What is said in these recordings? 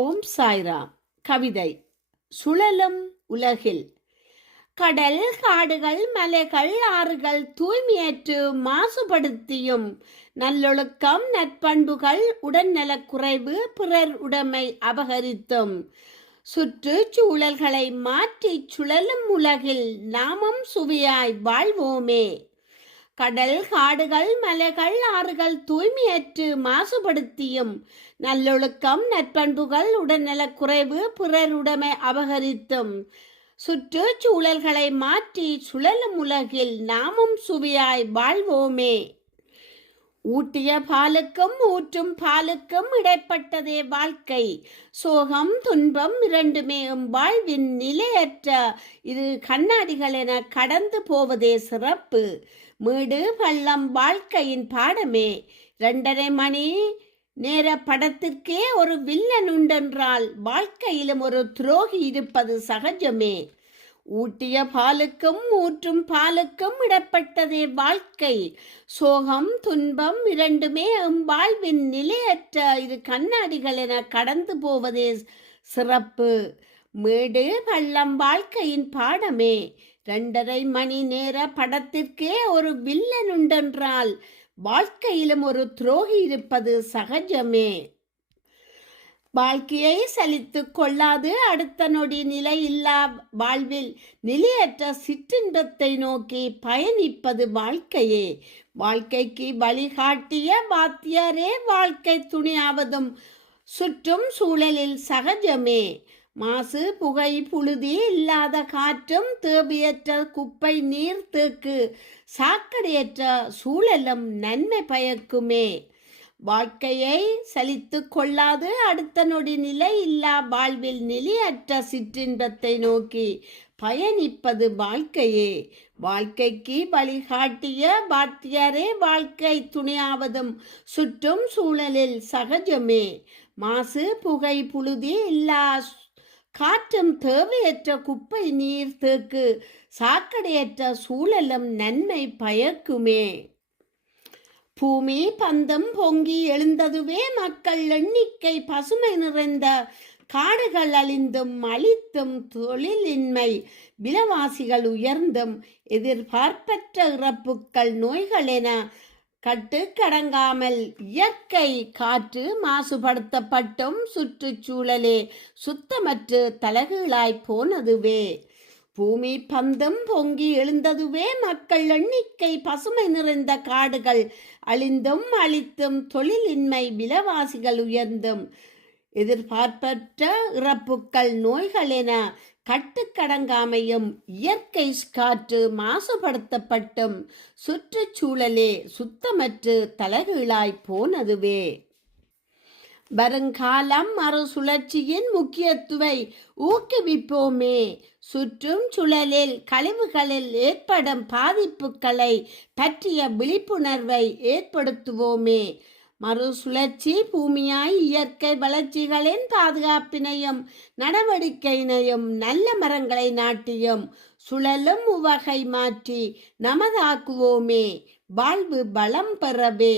ஓம் சாய்ராம். கவிதை. சுழலும் உலகில் கடல், காடுகள், மலைகள், ஆறுகள் தூய்மையற்று மாசுபடுத்தியும் நல்லொழுக்கம், நற்பண்புகள், உடல்நலக்குறைவு, பிறர் உடைமை அபகரித்தும் சுற்றுச்சூழல்களை மாற்றி சுழலும் உலகில் நாமும் சுவையாய் வாழ்வோமே. கடல், காடுகள், மலைகள், ஆறுகள் தூய்மையற்று மாசுபடுத்தியும் நல்லொழுக்கம், நற்பண்புகள், உடல்நலக்குறைவு, பிறர் உடைமை அபகரித்தும் சுற்றுச்சூழல்களை மாற்றி சுழலும் உலகில் நாமும் சுவையாய் வாழ்வோமே. ஊட்டிய பாலுக்கும் ஊற்றும் பாலுக்கும் இடைப்பட்டதே வாழ்க்கை. சோகம், துன்பம் இரண்டுமே வாழ்வின் நிலையற்ற இரு கண்ணாடிகள் என கடந்து போவதே சிறப்பு. மேடு பள்ளம் வாழ்க்கையின் பாடமே. 2.5 மணி நேர படத்திற்கே ஒரு வில்லன் உண்டென்றால் வாழ்க்கையிலும் ஒரு துரோகி இருப்பது சகஜமே. ஊட்டிய பாலுக்கும் ஊற்றும் பாலுக்கும் இடப்பட்டதே வாழ்க்கை. சோகம், துன்பம் இரண்டுமே வாழ்வின் நிலையற்ற இரு கண்ணாடிகள் என கடந்து போவதே சிறப்பு. மேடு பள்ளம் வாழ்க்கையின் பாடமே. 2.5 மணி நேர படத்திற்கே ஒரு வில்லன் உண்டென்றால் வாழ்க்கையிலும் ஒரு துரோகி இருப்பது சகஜமே. வாழ்க்கையை சலித்து கொள்ளாது அடுத்த நொடி நிலை இல்லா வாழ்வில் நிலையற்ற சிற்றின்பத்தை நோக்கி பயணிப்பது வாழ்க்கையே. வாழ்க்கைக்கு வழிகாட்டிய வாத்தியாரே வாழ்க்கை துணையாவதும் சுற்றும் சூழலில் சகஜமே. மாசு, புகை, புழுதி இல்லாத காற்றும், தேவையற்ற குப்பை, நீர் தேக்கு, சாக்கடையற்ற சூழலும் நன்மை பயக்குமே. வாழ்க்கையை சலித்து கொள்ளாது அடுத்த நொடி நிலை இல்லா வாழ்வில் நிலையற்ற சிற்றின்பத்தை நோக்கி பயணிப்பது வாழ்க்கையே. வாழ்க்கைக்கு வழிகாட்டிய வாத்தியாரே வாழ்க்கை துணையாவதும் சுற்றும் சூழலில் சகஜமே. மாசு, புகை, புழுதி இல்லா காற்றும், தேவையற்ற குப்பை, நீர் தேக்கு, சாக்கடையற்ற சூழலும் நன்மை பயக்குமே. பூமி பந்தம் பொங்கி எழுந்ததுவே மக்கள் எண்ணிக்கை பசுமை நிறைந்த காடுகள் அழிந்தும் அழித்தும் தொழிலின்மை விலைவாசிகள் உயர்ந்தும் எதிர்பார்ப்பற்ற இறப்புக்கள் நோய்கள் என கட்டுக்கடங்காமல் இயற்கை காற்று மாசுபடுத்தப்பட்டும் சுற்றுச்சூழலே சுத்தமற்று தலைகீழாய் போனதுவே. பூமி பந்தம் பொங்கி எழுந்ததுவே மக்கள் எண்ணிக்கை பசுமை நிறைந்த காடுகள் அழிந்தும் அழித்தும் தொழிலின்மை விலைவாசிகள் உயர்ந்தும் எதிர்பார்ப்பற்ற இறப்புக்கள் நோய்கள் என கட்டுக்கடங்காமையும் இயற்கை காற்று மாசுபடுத்தப்பட்டும் சுற்றுச்சூழலே சுத்தமற்று தலைகீழாய் போனதுவே. வருங்காலம் மறுசுழற்சியின் முக்கியத்துவை ஊக்குவிப்போமே. சுற்றும் சூழலில் கழிவுகளில் ஏற்படும் பாதிப்புகளை பற்றிய விழிப்புணர்வை ஏற்படுத்துவோமே. மறுசுழற்சி பூமியாய் இயற்கை வளர்ச்சிகளின் பாதுகாப்பினையும் நடவடிக்கையினையும் நல்ல மரங்களை நாட்டியும் சுழலும் உவகை மாற்றி நமதாக்குவோமே. வாழ்வு பலம் பெறவே.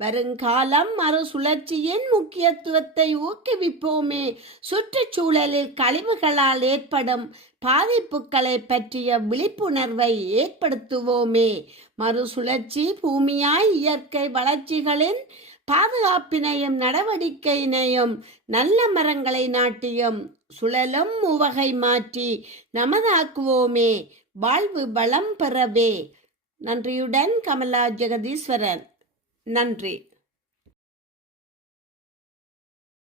வருங்காலம் மறுசுழற்சியின் முக்கியத்துவத்தை ஊக்குவிப்போமே. சுற்றுச்சூழலில் கழிவுகளால் ஏற்படும் பாதிப்புகளை பற்றிய விழிப்புணர்வை ஏற்படுத்துவோமே. மறுசுழற்சி பூமியாய் இயற்கை வளர்ச்சிகளின் பாதுகாப்பினையும் நடவடிக்கையினையும் நல்ல மரங்களை நாட்டியும் சுழலும் உவகை மாற்றி நமதாக்குவோமே. வாழ்வு பலம் பெறவே. நன்றியுடன் கமலா ஜெகதீஸ்வரன். நன்றி.